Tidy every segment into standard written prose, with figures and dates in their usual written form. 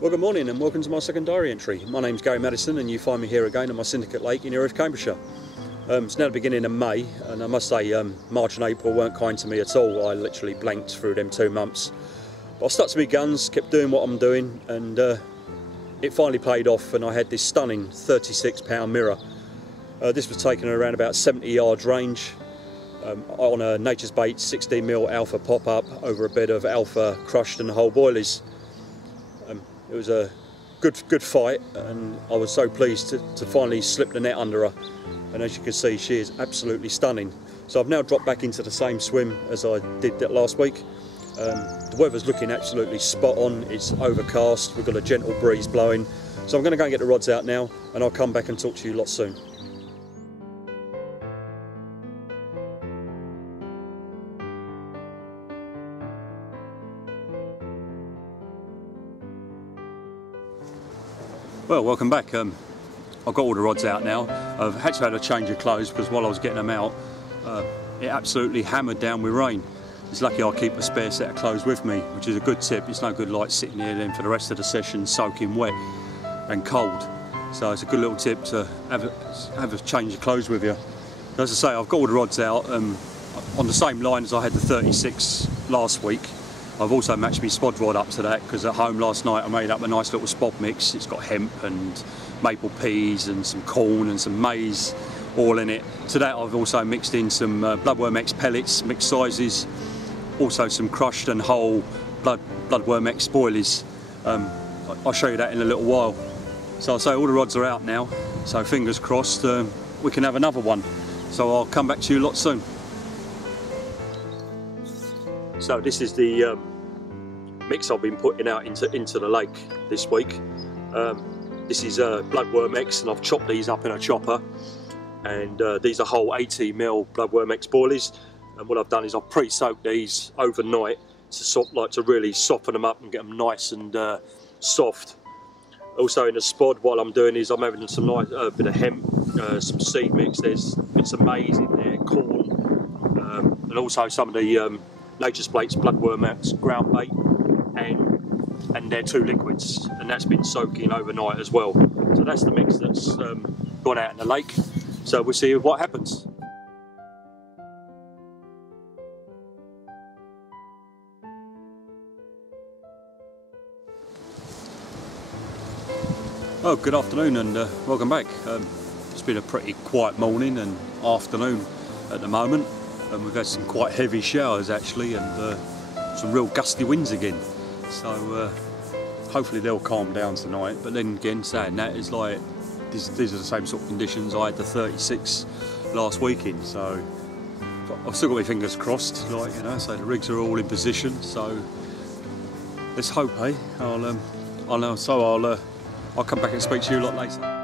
Well, good morning and welcome to my second diary entry. My name's Gary Maddison and you find me here again at my Syndicate lake in Cambridgeshire. It's now the beginning of May and I must say March and April weren't kind to me at all. I literally blanked through them 2 months. But I stuck to my guns, kept doing what I'm doing, and it finally paid off and I had this stunning 36-pound mirror. This was taken around about 70 yards range on a Nature's Bait 16mm alpha pop-up over a bed of alpha crushed and whole boilies. It was a good fight and I was so pleased to finally slip the net under her, and as you can see she is absolutely stunning. So I've now dropped back into the same swim as I did that last week. The weather's looking absolutely spot on, it's overcast, we've got a gentle breeze blowing, so I'm going to go and get the rods out now and I'll come back and talk to you lot soon. Well, welcome back. I've got all the rods out now. I've had to have a change of clothes because while I was getting them out, it absolutely hammered down with rain. It's lucky I keep a spare set of clothes with me, which is a good tip. It's no good like sitting here then for the rest of the session soaking wet and cold. So it's a good little tip to have a change of clothes with you. As I say, I've got all the rods out on the same line as I had the 36 last week. I've also matched my spod rod up to that because at home last night I made up a nice little spod mix. It's got hemp and maple peas and some corn and some maize all in it. To that I've also mixed in some Bloodworm X pellets, mixed sizes, also some crushed and whole Bloodworm X spoilies. I'll show you that in a little while. So I'll say all the rods are out now, so fingers crossed we can have another one. So I'll come back to you lot soon. So this is the mix I've been putting out into the lake this week. This is Bloodworm X and I've chopped these up in a chopper, and these are whole 80mm Bloodworm X boilies, and what I've done is I've pre-soaked these overnight to really soften them up and get them nice and soft. Also in the spod, what I'm doing is I'm having some nice bit of hemp, some seed mix, there's bits of maize in there, corn, and also some of the Nature's Bait's Bloodworm X ground bait, and they're 2 liquids, and that's been soaking overnight as well. So that's the mix that's gone out in the lake. So we'll see what happens. Oh, good afternoon and welcome back. It's been a pretty quiet morning and afternoon at the moment, and we've had some quite heavy showers actually, and some real gusty winds again. So hopefully they'll calm down tonight. But then again, saying that, it's like these are the same sort of conditions I had the 36 last weekend. So I've still got my fingers crossed, like, you know. So the rigs are all in position. So let's hope, eh? I'll come back and speak to you a lot later.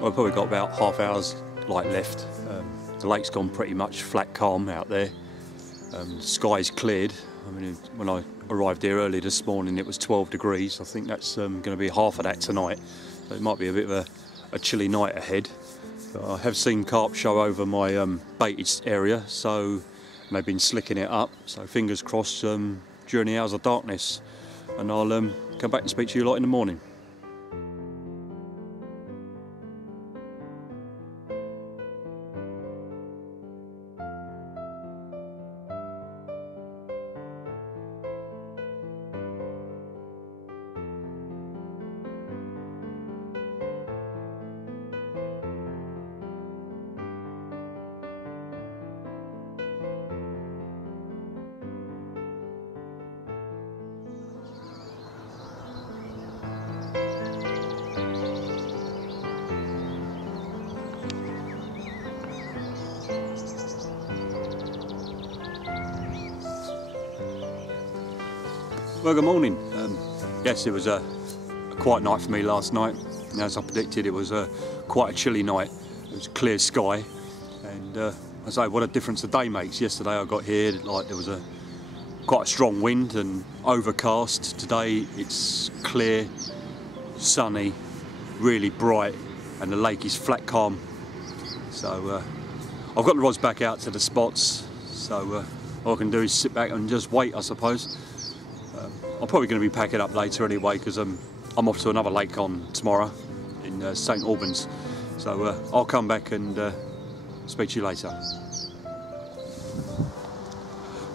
I've probably got about half hour's light left. The lake's gone pretty much flat calm out there. The sky's cleared. I mean, when I arrived here early this morning it was 12 degrees. I think that's going to be half of that tonight. So it might be a bit of a chilly night ahead. But I have seen carp show over my baited area, so they've been slicking it up. So fingers crossed during the hours of darkness. And I'll come back and speak to you lot in the morning. Well, good morning. Yes, it was a quiet night for me last night. And as I predicted, it was quite a chilly night. It was clear sky, and I say, what a difference a day makes. Yesterday I got here, like there was quite a strong wind and overcast. Today it's clear, sunny, really bright, and the lake is flat calm. So I've got the rods back out to the spots. So all I can do is sit back and just wait, I suppose. I'm probably going to be packing up later anyway, because I'm off to another lake on tomorrow in St Albans. So I'll come back and speak to you later.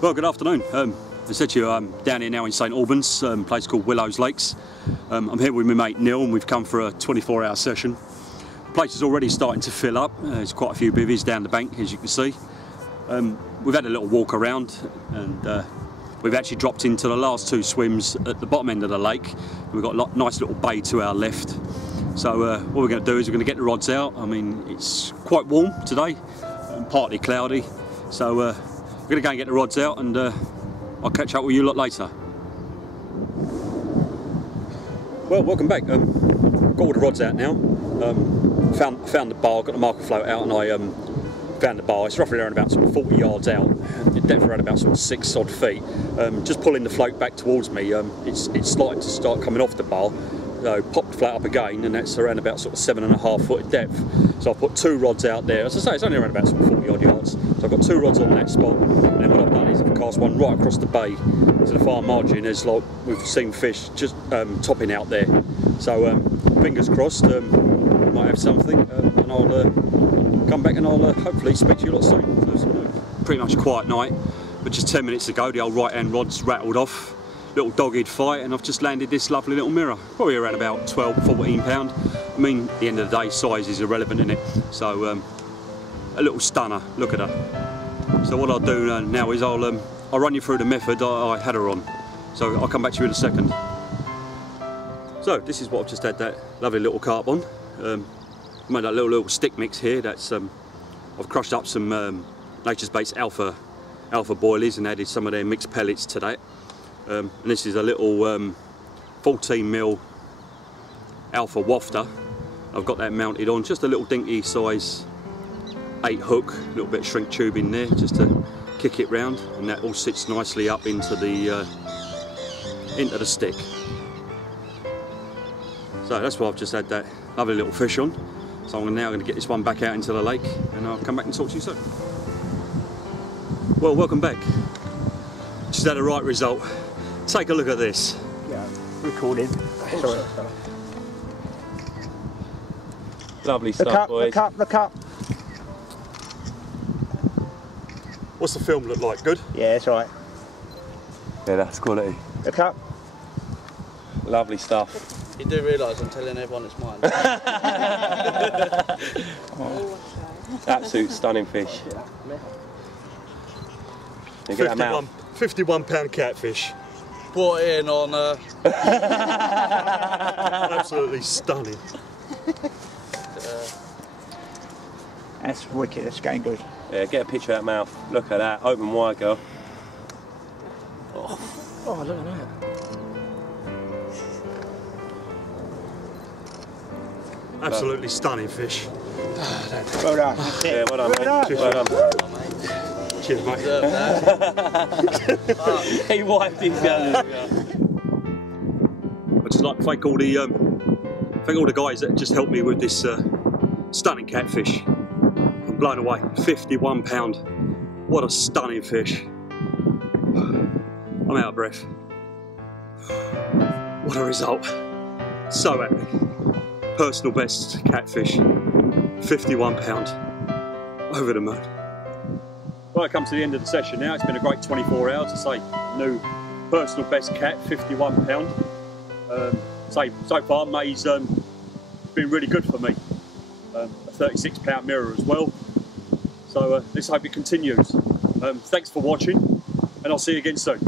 Well, good afternoon. I said to you, I'm down here now in St Albans, a place called Willows Lakes. I'm here with my mate Neil, and we've come for a 24-hour session. The place is already starting to fill up. There's quite a few bivvies down the bank, as you can see. We've had a little walk around, and we've actually dropped into the last two swims at the bottom end of the lake. We've got a nice little bay to our left. So what we're going to do is we're going to get the rods out. I mean, it's quite warm today, and partly cloudy. So we're going to go and get the rods out, and I'll catch up with you a lot later. Well, welcome back. Got all the rods out now. Found the bar, got the marker float out, and I found the bar. It's roughly around about sort of 40 yards out, the depth around about sort of 6 odd feet. Just pulling the float back towards me, it's starting to start coming off the bar. So popped the float up again, and that's around about sort of 7.5 foot depth. So I've put 2 rods out there. As I say, it's only around about sort of 40 odd yards. So I've got 2 rods on that spot, and then what I've done is I've cast one right across the bay to the far margin. There's like we've seen fish just topping out there. So fingers crossed, might have something, and I'll come back and I'll hopefully speak to you a lot soon. So it's pretty much a quiet night, but just 10 minutes ago the old right hand rod's rattled off. Little dog-eared fight, and I've just landed this lovely little mirror, probably around about 12–14 pound. I mean, at the end of the day, size is irrelevant, isn't it? So a little stunner, look at her. So what I'll do now is I'll run you through the method I had her on. So I'll come back to you in a second. So this is what I've just had that lovely little carp on. Made that little stick mix here. That's I've crushed up some Nature's Baits alpha boilies and added some of their mixed pellets to that. And this is a little 14mm alpha wafter. I've got that mounted on, just a little dinky size 8 hook, a little bit of shrink tube in there just to kick it round, and that all sits nicely up into the stick. So that's why I've just had that lovely little fish on. So I'm now going to get this one back out into the lake, and I'll come back and talk to you soon. Well, welcome back. Just had a right result. Take a look at this. Yeah, recording. Sorry. Lovely stuff, boys. Look up. What's the film look like? Good? Yeah, it's right. Yeah, that's quality. Look up. Lovely stuff. You do realise I'm telling everyone it's mine. Absolute stunning fish. You get 51 pound catfish. Brought in on Absolutely stunning. That's wicked, that's going good. Yeah, get a picture of that mouth. Look at that, open wide, girl. oh, look at that. Absolutely stunning fish. Well done. That's it. Yeah, well done, mate. Well done. Cheers, mate. He wiped his hands. I'd just like to thank all the guys that just helped me with this stunning catfish. I'm blown away. £51. What a stunning fish. I'm out of breath. What a result. So happy. Personal best catfish. £51. Over the moon. Well, it comes to the end of the session now. It's been a great 24 hours. I say, new personal best cat, £51. So far, May's been really good for me. A £36 mirror as well. So let's hope it continues. Thanks for watching, and I'll see you again soon.